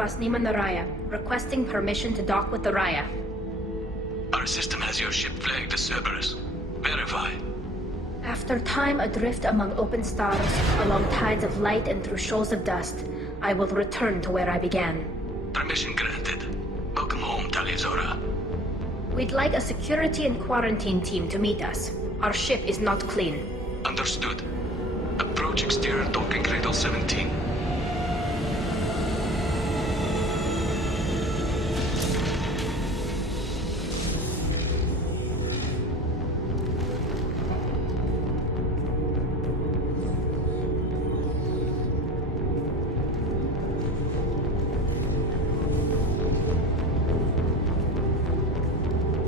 Vasnima Naraya, requesting permission to dock with the Raya. Our system has your ship flagged as Cerberus. Verify. After time adrift among open stars, along tides of light and through shoals of dust, I will return to where I began. Permission granted. Welcome home, Talizora. We'd like a security and quarantine team to meet us. Our ship is not clean. Understood. Approach exterior docking cradle 17.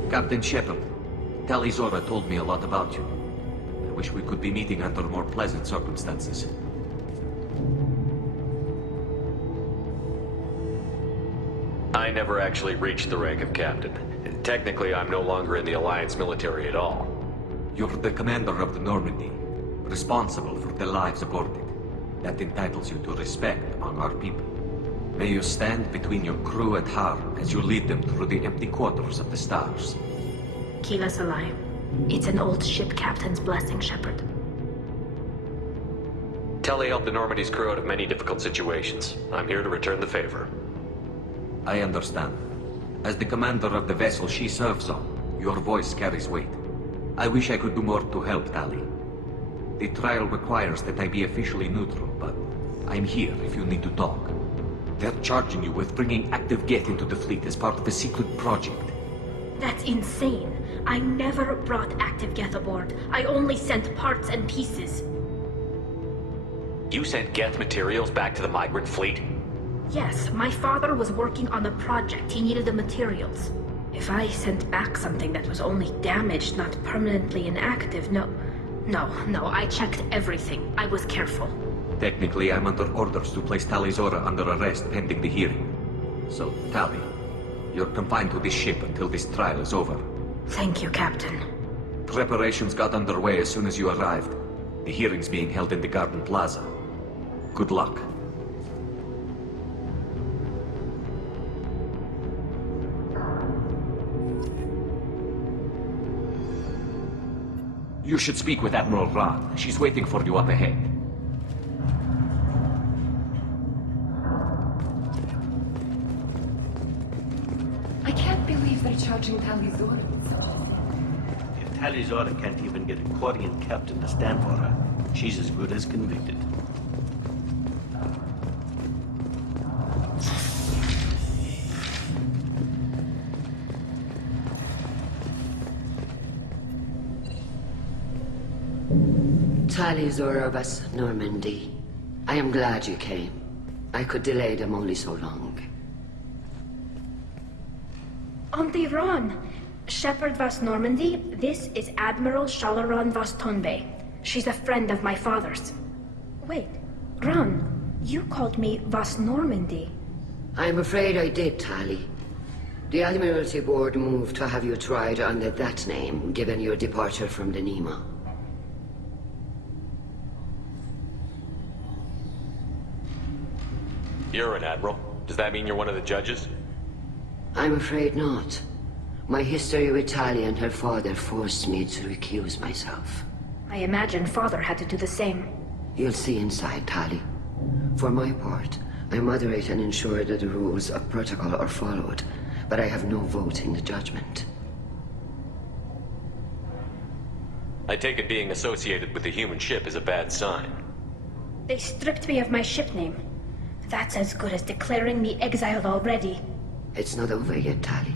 Captain Shepard, Talizora told me a lot about you. I wish we could be meeting under more pleasant circumstances. I never actually reached the rank of captain. Technically, I'm no longer in the Alliance military at all. You're the commander of the Normandy, responsible for the lives aboard it. That entitles you to respect among our people. May you stand between your crew and harm as you lead them through the empty quarters of the stars. Keep us alive. It's an old ship captain's blessing, Shepard. Telly helped the Normandy's crew out of many difficult situations. I'm here to return the favor. I understand. As the commander of the vessel she serves on, your voice carries weight. I wish I could do more to help, Tali. The trial requires that I be officially neutral, but I'm here if you need to talk. They're charging you with bringing active Geth into the fleet as part of a secret project. That's insane. I never brought active Geth aboard. I only sent parts and pieces. You sent Geth materials back to the migrant fleet? Yes, my father was working on a project. He needed the materials. If I sent back something that was only damaged, not permanently inactive, no, I checked everything. I was careful. Technically, I'm under orders to place Talizora under arrest pending the hearing. So, Tali, you're confined to this ship until this trial is over. Thank you, Captain. Preparations got underway as soon as you arrived. The hearing's being held in the Garden Plaza. Good luck. You should speak with Admiral Rod. She's waiting for you up ahead. for charging Talizor. If Talizora can't even get a Quarian captain to stand for her, she's as good as convicted. Talizor of us, Normandy. I am glad you came. I could delay them only so long. Auntie Ron! Shepherd Vas Normandy, this is Admiral Shalaron Vas Tonbe. She's a friend of my father's. Wait, Ron, you called me Vas Normandy. I'm afraid I did, Tali. The Admiralty Board moved to have you tried under that name, given your departure from the Nima. You're an admiral. Does that mean you're one of the judges? I'm afraid not. My history with Tali and her father forced me to recuse myself. I imagine father had to do the same. You'll see inside, Tali. For my part, I moderate and ensure that the rules of protocol are followed, but I have no vote in the judgment. I take it being associated with a human ship is a bad sign. They stripped me of my ship name. That's as good as declaring me exiled already. It's not over yet, Tali.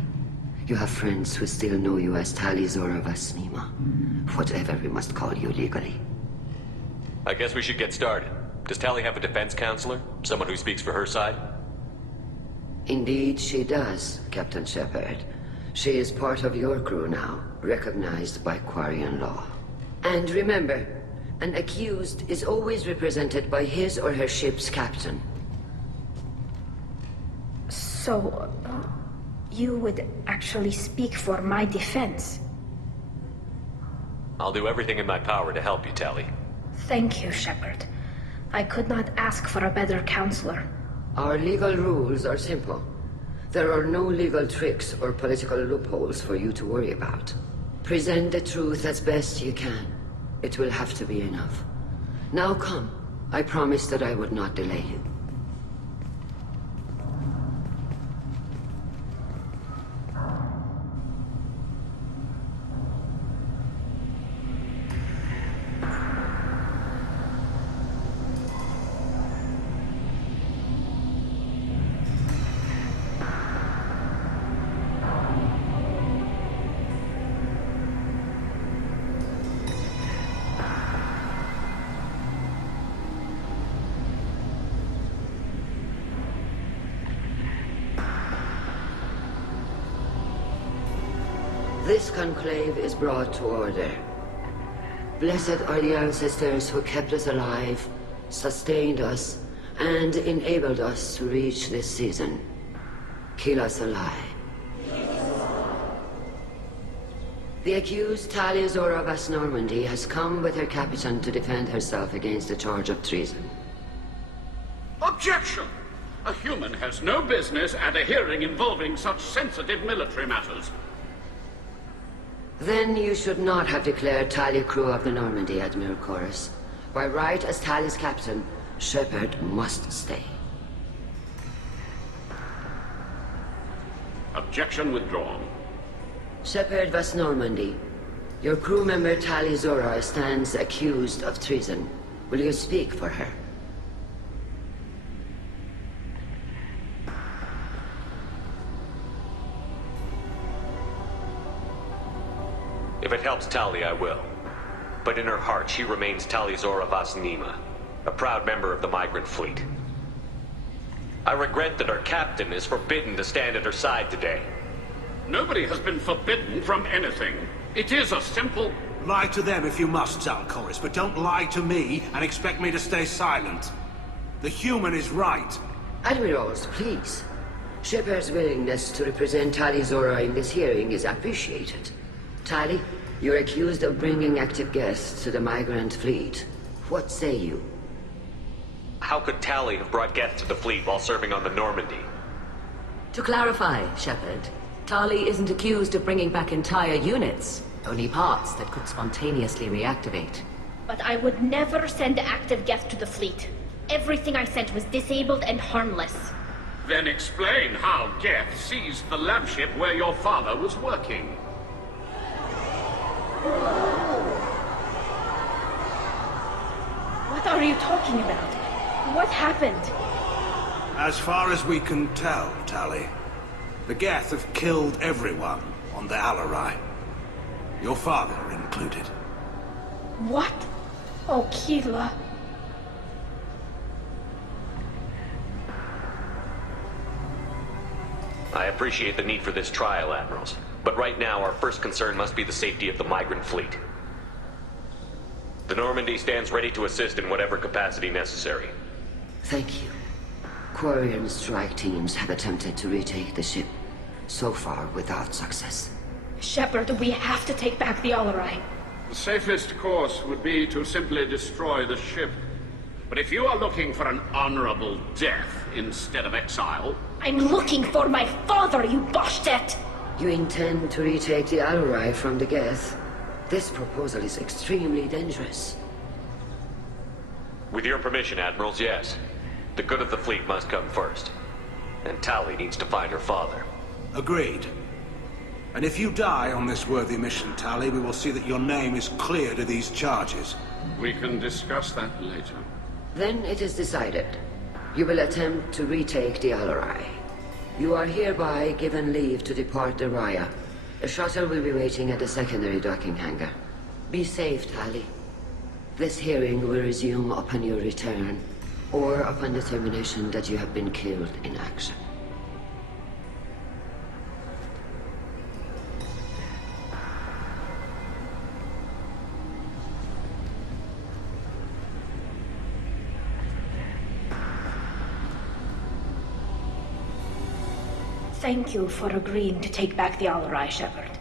You have friends who still know you as Talizor of Asnima. Whatever we must call you legally. I guess we should get started. Does Tali have a defense counselor? Someone who speaks for her side? Indeed, she does, Captain Shepard. She is part of your crew now, recognized by Quarian law. And remember, an accused is always represented by his or her ship's captain. So, you would actually speak for my defense? I'll do everything in my power to help you, Tali. Thank you, Shepard. I could not ask for a better counselor. Our legal rules are simple. There are no legal tricks or political loopholes for you to worry about. Present the truth as best you can. It will have to be enough. Now come. I promised that I would not delay you. This conclave is brought to order. Blessed are the ancestors who kept us alive, sustained us, and enabled us to reach this season. Keep us alive. The accused Talizor of As Normandy has come with her captain to defend herself against a charge of treason. Objection! A human has no business at a hearing involving such sensitive military matters. Then you should not have declared Tali crew of the Normandy, Admiral Chorus. By right as Tali's captain, Shepard must stay. Objection withdrawn. Shepard Vas Normandy, your crew member Tali Zora stands accused of treason. Will you speak for her? If it helps Tali, I will. But in her heart, she remains Talizor of Asnima, a proud member of the migrant fleet. I regret that her captain is forbidden to stand at her side today. Nobody has been forbidden from anything. It is a simple... Lie to them if you must, Zalcoris, but don't lie to me and expect me to stay silent. The human is right. Admirals, please. Shepard's willingness to represent Tali Zora in this hearing is appreciated. Tali, you're accused of bringing active guests to the migrant fleet. What say you? How could Tali have brought guests to the fleet while serving on the Normandy? To clarify, Shepard, Tali isn't accused of bringing back entire units, only parts that could spontaneously reactivate. But I would never send active guests to the fleet. Everything I sent was disabled and harmless. Then explain how Geth seized the lab ship where your father was working. What are you talking about? What happened? As far as we can tell, Tali, the Geth have killed everyone on the Alarai. Your father included. What? Oh, Keela. I appreciate the need for this trial, Admirals. But right now, our first concern must be the safety of the migrant fleet. The Normandy stands ready to assist in whatever capacity necessary. Thank you. Quarian strike teams have attempted to retake the ship, so far without success. Shepard, we have to take back the Alarai. The safest course would be to simply destroy the ship. But if you are looking for an honorable death instead of exile... I'm looking for my father, you bastet! You intend to retake the Alarai from the Geth? This proposal is extremely dangerous. With your permission, Admirals, yes. The good of the fleet must come first. And Tali needs to find her father. Agreed. And if you die on this worthy mission, Tali, we will see that your name is cleared of these charges. We can discuss that later. Then it is decided. You will attempt to retake the Alarai. You are hereby given leave to depart the Raya. The shuttle will be waiting at the secondary docking hangar. Be safe, Tali. This hearing will resume upon your return, or upon determination that you have been killed in action. Thank you for agreeing to take back the Alarai, Shepard.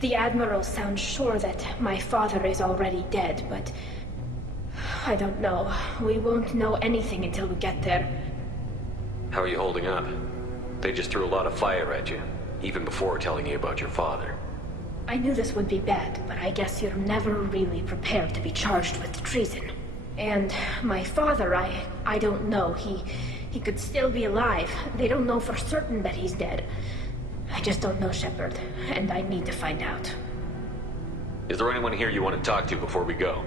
The Admiral sounds sure that my father is already dead, but... I don't know. We won't know anything until we get there. How are you holding up? They just threw a lot of fire at you, even before telling you about your father. I knew this would be bad, but I guess you're never really prepared to be charged with treason. And my father, I don't know. He could still be alive. They don't know for certain that he's dead. I just don't know, Shepard, and I need to find out. Is there anyone here you want to talk to before we go?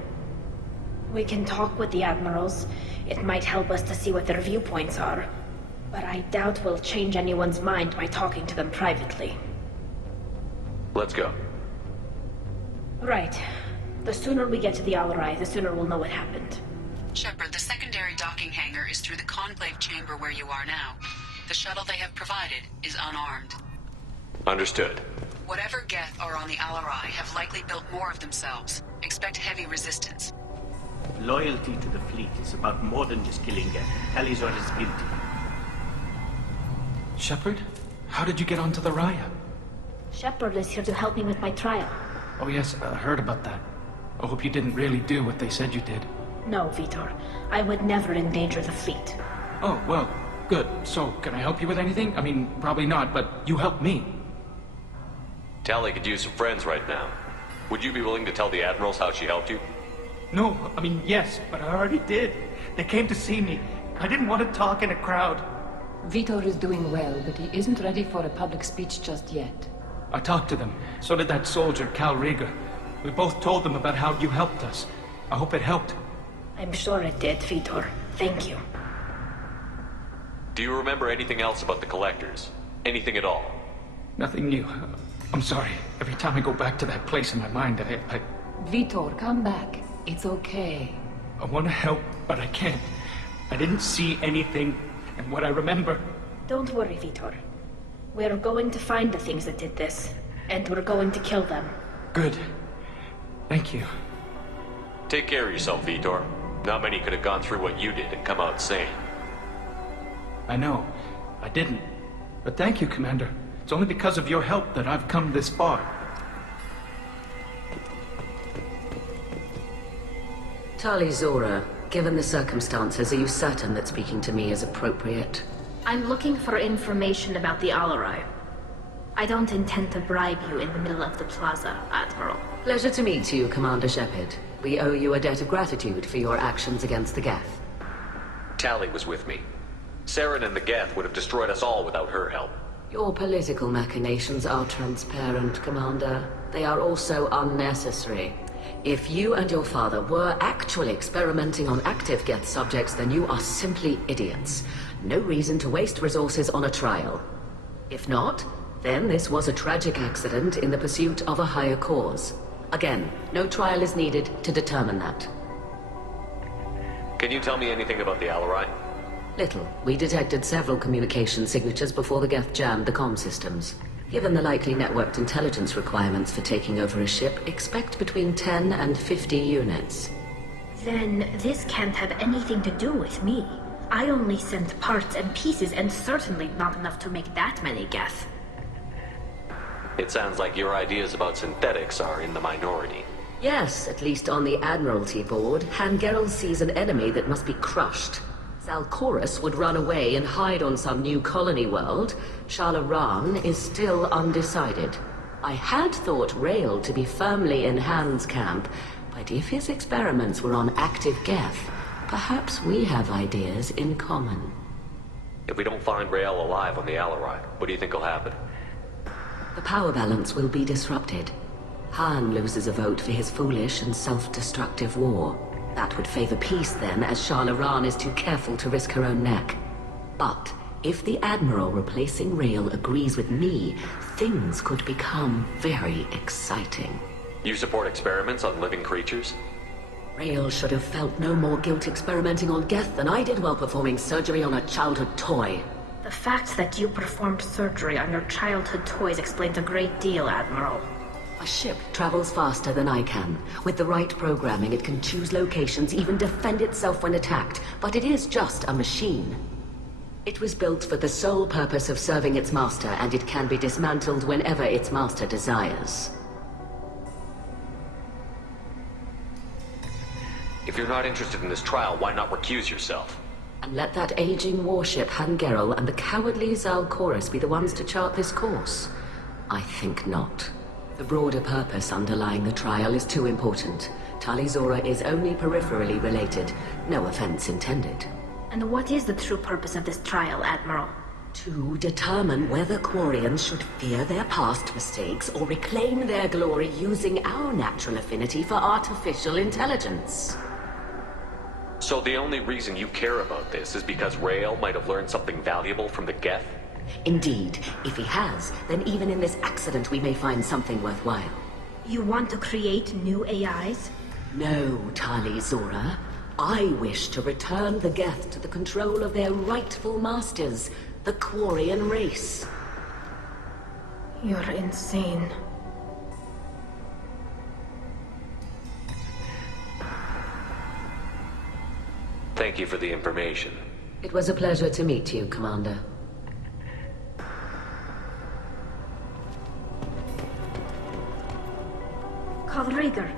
We can talk with the Admirals. It might help us to see what their viewpoints are. But I doubt we'll change anyone's mind by talking to them privately. Let's go. Right. The sooner we get to the Alarai, the sooner we'll know what happened. Shepard, the secondary docking hangar is through the conclave chamber where you are now. The shuttle they have provided is unarmed. Understood. Whatever Geth are on the Alarai have likely built more of themselves. Expect heavy resistance. Loyalty to the fleet is about more than just killing Geth. Talizor is guilty. Shepard? How did you get onto the Raya? Shepard is here to help me with my trial. Oh yes, I heard about that. I hope you didn't really do what they said you did. No, Vitor. I would never endanger the fleet. Oh, well, good. So, can I help you with anything? I mean, probably not, but you helped me. Tali could use some friends right now. Would you be willing to tell the Admirals how she helped you? No, I mean, yes, but I already did. They came to see me. I didn't want to talk in a crowd. Vitor is doing well, but he isn't ready for a public speech just yet. I talked to them. So did that soldier, Cal Riga. We both told them about how you helped us. I hope it helped. I'm sure it did, Vitor. Thank you. Do you remember anything else about the Collectors? Anything at all? Nothing new. I'm sorry. Every time I go back to that place in my mind, I... Vitor, come back. It's okay. I want to help, but I can't. I didn't see anything, and what I remember... Don't worry, Vitor. We're going to find the things that did this, and we're going to kill them. Good. Thank you. Take care of yourself, Vitor. Not many could have gone through what you did and come out sane. I know. I didn't. But thank you, Commander. It's only because of your help that I've come this far. Tali Zora, given the circumstances, are you certain that speaking to me is appropriate? I'm looking for information about the Alarai. I don't intend to bribe you in the middle of the plaza, Admiral. Pleasure to meet you, Commander Shepard. We owe you a debt of gratitude for your actions against the Geth. Tali was with me. Saren and the Geth would have destroyed us all without her help. Your political machinations are transparent, Commander. They are also unnecessary. If you and your father were actually experimenting on active Geth subjects, then you are simply idiots. No reason to waste resources on a trial. If not, then this was a tragic accident in the pursuit of a higher cause. Again, no trial is needed to determine that. Can you tell me anything about the Alarai? Little. We detected several communication signatures before the Geth jammed the comm systems. Given the likely networked intelligence requirements for taking over a ship, expect between 10 and 50 units. Then this can't have anything to do with me. I only sent parts and pieces, and certainly not enough to make that many Geth. It sounds like your ideas about synthetics are in the minority. Yes, at least on the Admiralty board, Hangerel sees an enemy that must be crushed. Zalcorus would run away and hide on some new colony world. Shalaran is still undecided. I had thought Rael to be firmly in Han's camp, but if his experiments were on active Geth, perhaps we have ideas in common. If we don't find Rael alive on the Alarai, what do you think will happen? The power balance will be disrupted. Han loses a vote for his foolish and self-destructive war. That would favor peace then, as Shalaran is too careful to risk her own neck. But if the Admiral replacing Rael agrees with me, things could become very exciting. You support experiments on living creatures? Rael should have felt no more guilt experimenting on Geth than I did while performing surgery on a childhood toy. The fact that you performed surgery on your childhood toys explains a great deal, Admiral. A ship travels faster than I can. With the right programming, it can choose locations, even defend itself when attacked. But it is just a machine. It was built for the sole purpose of serving its master, and it can be dismantled whenever its master desires. If you're not interested in this trial, why not recuse yourself? And let that aging warship Hangerel and the cowardly Zalcorus be the ones to chart this course? I think not. The broader purpose underlying the trial is too important. Talizora is only peripherally related. No offense intended. And what is the true purpose of this trial, Admiral? To determine whether Quarians should fear their past mistakes or reclaim their glory using our natural affinity for artificial intelligence. So the only reason you care about this is because Rael might have learned something valuable from the Geth? Indeed. If he has, then even in this accident we may find something worthwhile. You want to create new AIs? No, Talizora. I wish to return the Geth to the control of their rightful masters, the Quarian race. You're insane. Thank you for the information. It was a pleasure to meet you, Commander. Rieger.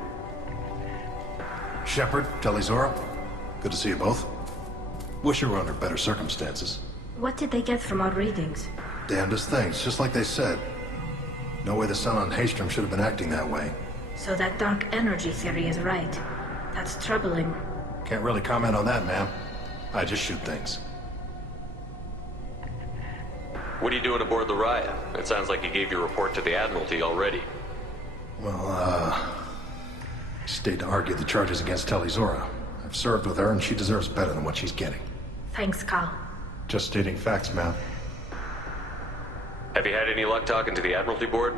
Shepard, Talizora. Good to see you both. Wish you were under better circumstances. What did they get from our readings? Damnedest things, just like they said. No way the sun on Haystrom should have been acting that way. So that dark energy theory is right. That's troubling. Can't really comment on that, ma'am. I just shoot things. What are you doing aboard the Raya? It sounds like you gave your report to the Admiralty already. Well, stayed to argue the charges against Talizora. I've served with her, and she deserves better than what she's getting. Thanks, Cal. Just stating facts, ma'am. Have you had any luck talking to the Admiralty board?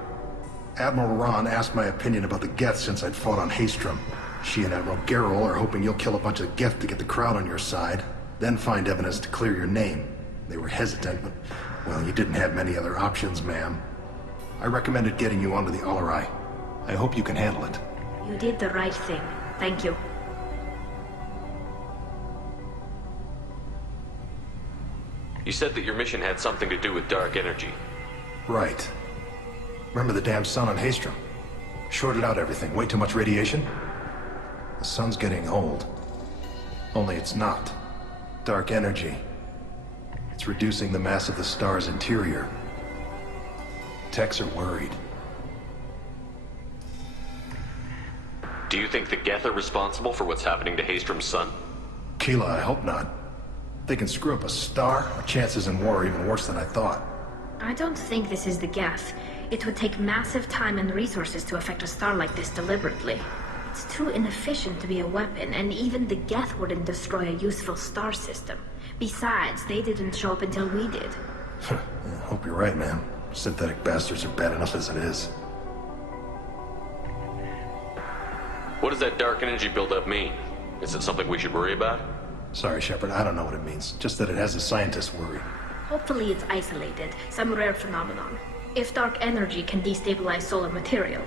Admiral Ron asked my opinion about the Geth since I'd fought on Haystrom. She and Admiral Gerrel are hoping you'll kill a bunch of Geth to get the crowd on your side, then find evidence to clear your name. They were hesitant, but, well, you didn't have many other options, ma'am. I recommended getting you onto the Alarai. I hope you can handle it. You did the right thing. Thank you. You said that your mission had something to do with dark energy. Right. Remember the damn sun on Haystrom? Shorted out everything. Way too much radiation? The sun's getting old. Only it's not. Dark energy. It's reducing the mass of the star's interior. Techs are worried. Do you think the Geth are responsible for what's happening to Haystrom's sun? Keela, I hope not. If they can screw up a star, our chances in war are even worse than I thought. I don't think this is the Geth. It would take massive time and resources to affect a star like this deliberately. It's too inefficient to be a weapon, and even the Geth wouldn't destroy a useful star system. Besides, they didn't show up until we did. I hope you're right, man. Synthetic bastards are bad enough as it is. What does that dark energy buildup mean? Is it something we should worry about? Sorry, Shepard, I don't know what it means. Just that it has the scientists worried. Hopefully it's isolated, some rare phenomenon. If dark energy can destabilize solar material.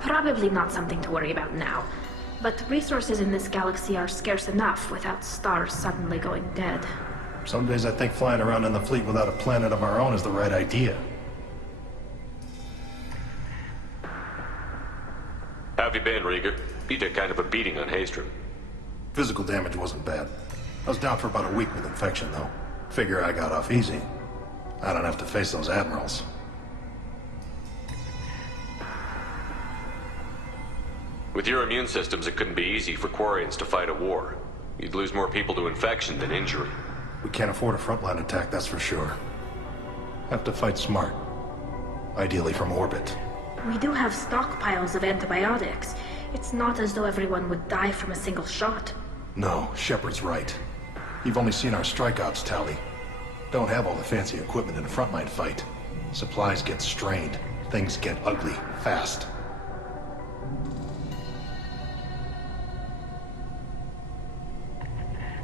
Probably not something to worry about now. But resources in this galaxy are scarce enough without stars suddenly going dead. Some days I think flying around in the fleet without a planet of our own is the right idea. How have you been, Rieger? You took kind of a beating on Haystrom. Physical damage wasn't bad. I was down for about a week with infection, though. Figure I got off easy. I don't have to face those admirals. With your immune systems, it couldn't be easy for Quarians to fight a war. You'd lose more people to infection than injury. We can't afford a frontline attack, that's for sure. Have to fight smart. Ideally from orbit. We do have stockpiles of antibiotics. It's not as though everyone would die from a single shot. No, Shepard's right. You've only seen our strikeouts, Tally. Don't have all the fancy equipment in a frontline fight. Supplies get strained. Things get ugly, fast.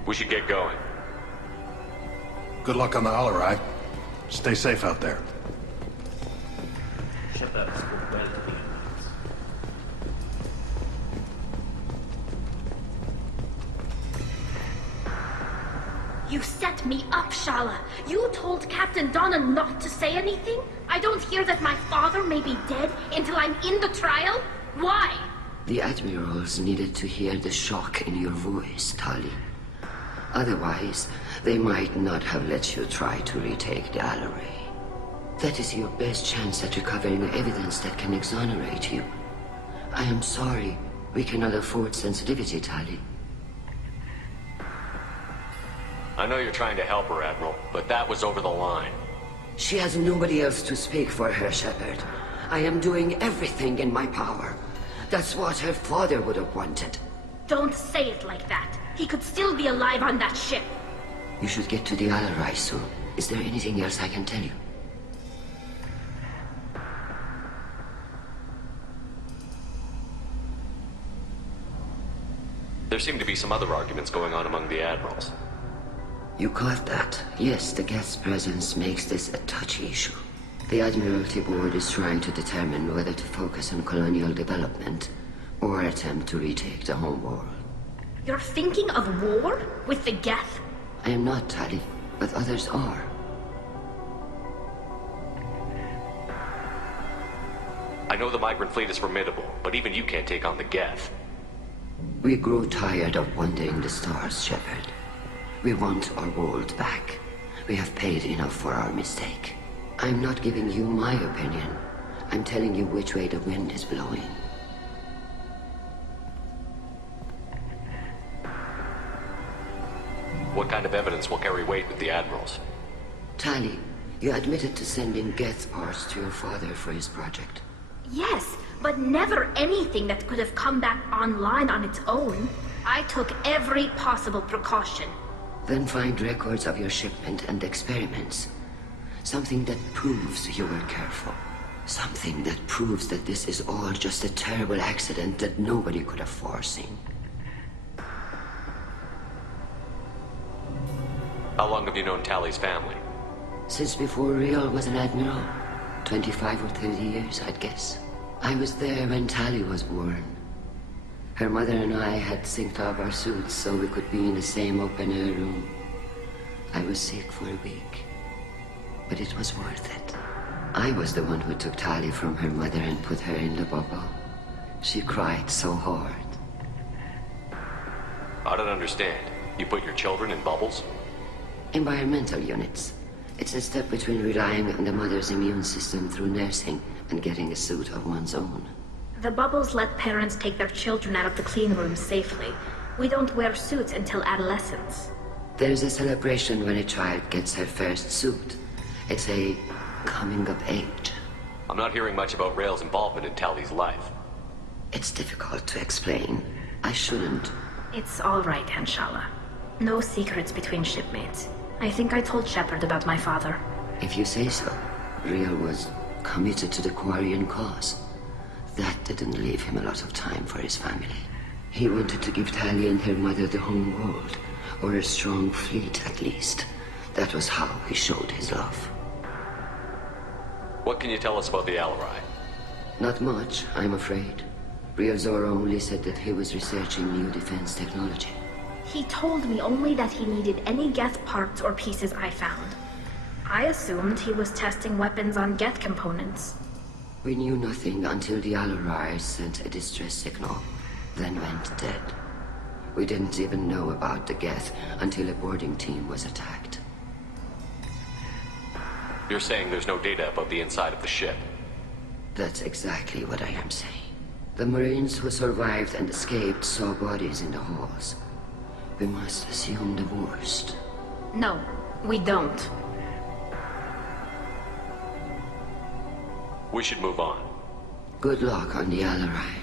We should get going. Good luck on the Alarai. Stay safe out there. Shepard spoke well to the inmates. You set me up, Shala. You told Captain Donna not to say anything? I don't hear that my father may be dead until I'm in the trial? Why? The admirals needed to hear the shock in your voice, Tali. Otherwise, they might not have let you try to retake the Alarai. That is your best chance at recovering evidence that can exonerate you. I am sorry. We cannot afford sensitivity, Tali. I know you're trying to help her, Admiral, but that was over the line. She has nobody else to speak for her, Shepard. I am doing everything in my power. That's what her father would have wanted. Don't say it like that. He could still be alive on that ship. You should get to the Alarai soon. Is there anything else I can tell you? There seem to be some other arguments going on among the admirals. You caught that? Yes, the Geth's presence makes this a touchy issue. The Admiralty Board is trying to determine whether to focus on colonial development or attempt to retake the home world. You're thinking of war? With the Geth? I am not, Tali, but others are. I know the migrant fleet is formidable, but even you can't take on the Geth. We grow tired of wandering the stars, Shepard. We want our world back. We have paid enough for our mistake. I'm not giving you my opinion. I'm telling you which way the wind is blowing. What kind of evidence will carry weight with the admirals? Tali, you admitted to sending Geth parts to your father for his project. Yes, but never anything that could have come back online on its own. I took every possible precaution. Then find records of your shipment and experiments. Something that proves you were careful. Something that proves that this is all just a terrible accident that nobody could have foreseen. How long have you known Tally's family? Since before Real was an admiral. 25 or 30 years, I'd guess. I was there when Tali was born. Her mother and I had synced up our suits so we could be in the same open-air room. I was sick for a week, but it was worth it. I was the one who took Tali from her mother and put her in the bubble. She cried so hard. I don't understand. You put your children in bubbles? Environmental units. It's a step between relying on the mother's immune system through nursing and getting a suit of one's own. The bubbles let parents take their children out of the clean rooms safely. We don't wear suits until adolescence. There's a celebration when a child gets her first suit. It's a coming of age. I'm not hearing much about Rail's involvement in Tally's life. It's difficult to explain. I shouldn't. It's all right, Anshala. No secrets between shipmates. I think I told Shepard about my father. If you say so. Rail was committed to the Quarian cause. That didn't leave him a lot of time for his family. He wanted to give Tally and her mother the home world, or a strong fleet at least. That was how he showed his love. What can you tell us about the Alarai? Not much, I'm afraid. Real Zora only said that he was researching new defense technology. He told me only that he needed any Geth parts or pieces I found. I assumed he was testing weapons on Geth components. We knew nothing until the Alarai sent a distress signal, then went dead. We didn't even know about the Geth until a boarding team was attacked. You're saying there's no data about the inside of the ship? That's exactly what I am saying. The Marines who survived and escaped saw bodies in the halls. We must assume the worst. No, we don't. We should move on. Good luck on the Alarai.